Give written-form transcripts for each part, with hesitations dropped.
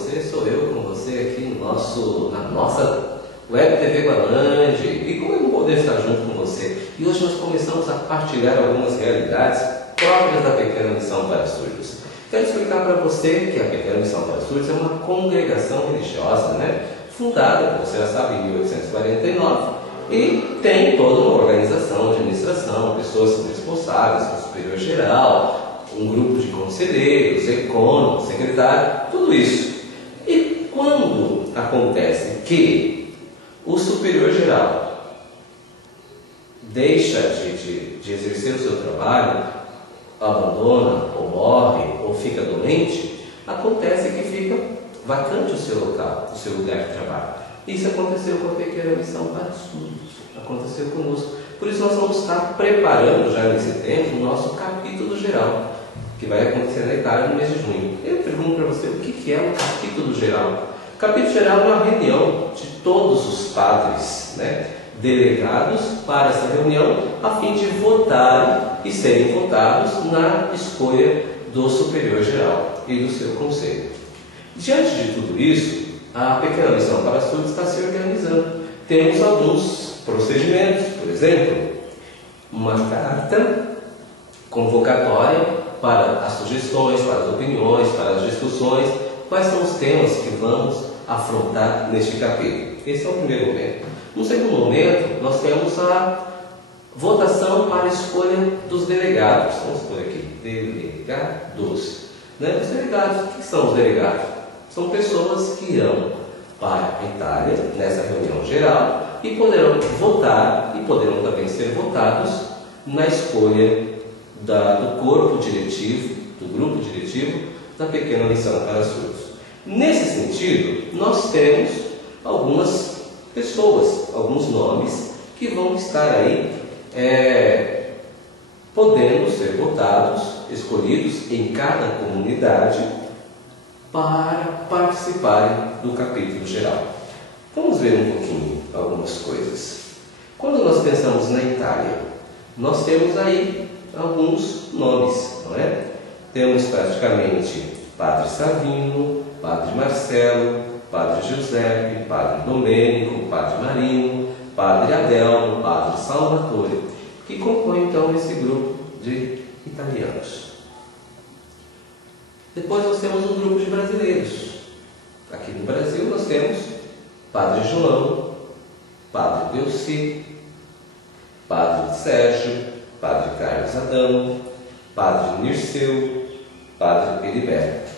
você, sou eu com você aqui na nossa Web TV Guarulhos. E como é bom poder estar junto com você. E hoje nós começamos a partilhar algumas realidades próprias da Pequena Missão para Surdos. Quero explicar para você que a Pequena Missão para Surdos é uma congregação religiosa, fundada, você já sabe, em 1849, e tem toda uma organização de administração, pessoas são responsáveis, o superior geral, um grupo de conselheiros, econômicos, secretário, tudo isso. E quando acontece que o superior geral deixa de exercer o seu trabalho, abandona, ou morre, ou fica doente, acontece que fica vacante o seu local, o seu lugar de trabalho. Isso aconteceu com a Pequena Missão para Surdos, aconteceu conosco. Por isso nós vamos estar preparando já nesse tempo o nosso capítulo geral, que vai acontecer na Itália no mês de junho. Eu pergunto para você, o que é o capítulo geral? O capítulo geral é uma reunião de todos os padres, delegados para essa reunião, a fim de votarem e serem votados na escolha do superior geral e do seu conselho. Diante de tudo isso, a Pequena Missão para Surdos está se organizando. Temos alguns procedimentos, por exemplo, uma carta convocatória para as sugestões, para as opiniões, para as discussões, quais são os temas que vamos afrontar neste capítulo. Esse é o primeiro momento. No segundo momento, nós temos a votação para a escolha dos delegados. Vamos por aqui, delegados. Os delegados, o que são os delegados? São pessoas que irão para a Itália, nessa reunião geral, e poderão votar, e poderão também ser votados na escolha do corpo diretivo, do grupo diretivo da Pequena Missão para Surdos. Nesse sentido, nós temos algumas pessoas, alguns nomes, que vão estar aí podendo ser votados, escolhidos em cada comunidade, para participarem do capítulo geral. Vamos ver um pouquinho algumas coisas. Quando nós pensamos na Itália, nós temos aí alguns nomes, não é? Temos praticamente Padre Savino, Padre Marcelo, Padre Giuseppe, Padre Domênico, Padre Marino, Padre Adelmo, Padre Salvatore, que compõem então esse grupo de italianos. Depois nós temos um grupo de brasileiros. Aqui no Brasil nós temos Padre João, Padre Delci, Padre Sérgio, Padre Carlos Adão, Padre Nirceu, Padre Heriberto,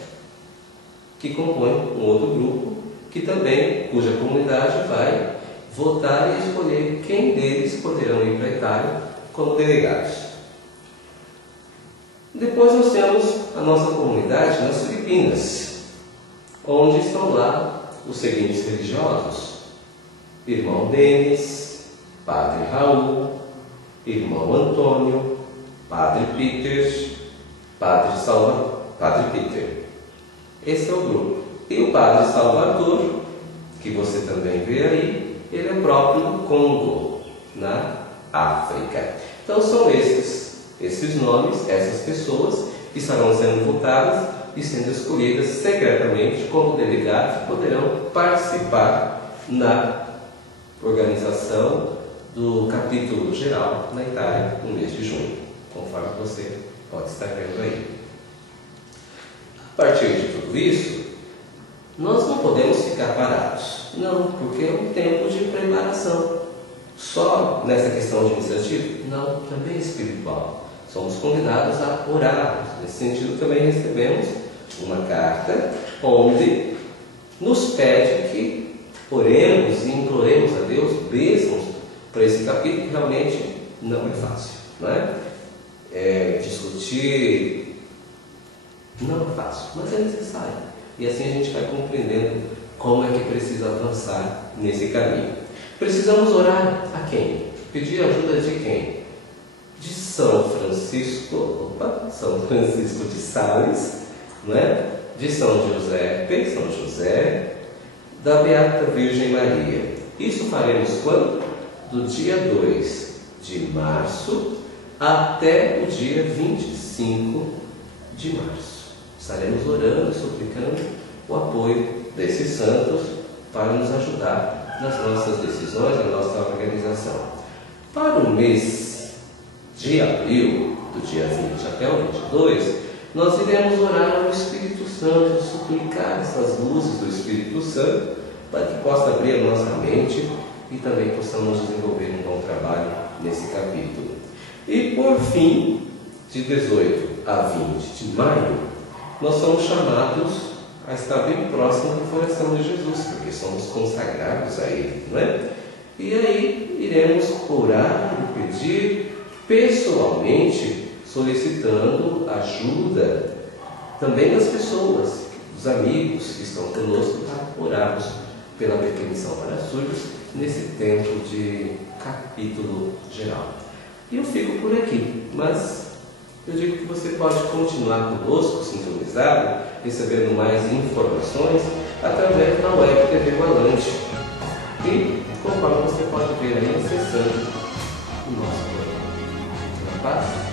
que compõem um outro grupo cuja comunidade vai votar e escolher quem deles poderão ir para a Itália como delegados. Depois nós temos a nossa comunidade nas Filipinas, onde estão lá os seguintes religiosos: Irmão Denis, Padre Raul, Irmão Antônio, Padre Peter, Padre Peter. Esse é o grupo. E o Padre Salvador, que você também vê aí, ele é próprio do Congo, na África. Então são esses nomes, essas pessoas que estarão sendo votadas e sendo escolhidas secretamente como delegados, poderão participar na organização do capítulo geral na Itália no mês de junho, conforme você pode estar vendo aí. A partir de tudo isso, nós não podemos ficar parados, não, porque é um tempo de preparação. Só nessa questão administrativa? Não, também espiritual. Somos convidados a orar. Nesse sentido, também recebemos uma carta onde nos pede que oremos e imploremos a Deus bênçãos para esse capítulo, que realmente não é fácil, não é? Discutir não é fácil, mas é necessário. E assim a gente vai compreendendo como é que precisa avançar nesse caminho. Precisamos orar a quem? Pedir ajuda de quem? De São Francisco de Sales, de São José, da Beata Virgem Maria. Isso faremos quando? Do dia 2 de março até o dia 25 de março. Estaremos orando e suplicando o apoio desses santos para nos ajudar nas nossas decisões, na nossa organização. Para o mês de abril, do dia 20 até o 22, nós iremos orar ao Espírito Santo, suplicar essas luzes do Espírito Santo para que possa abrir a nossa mente e também possamos desenvolver um bom trabalho nesse capítulo. E por fim, de 18 a 20 de maio, nós somos chamados a estar bem próximo do coração de Jesus, porque somos consagrados a Ele, não é? E aí iremos orar e pedir pessoalmente, solicitando ajuda também das pessoas, dos amigos que estão conosco, para orarmos pela pequena missão para surdos nesse tempo de capítulo geral. E eu fico por aqui, mas eu digo que você pode continuar conosco, sintonizado, recebendo mais informações através da web TV Valante. E, conforme você pode ver aí, acessando o nosso programa. Na paz.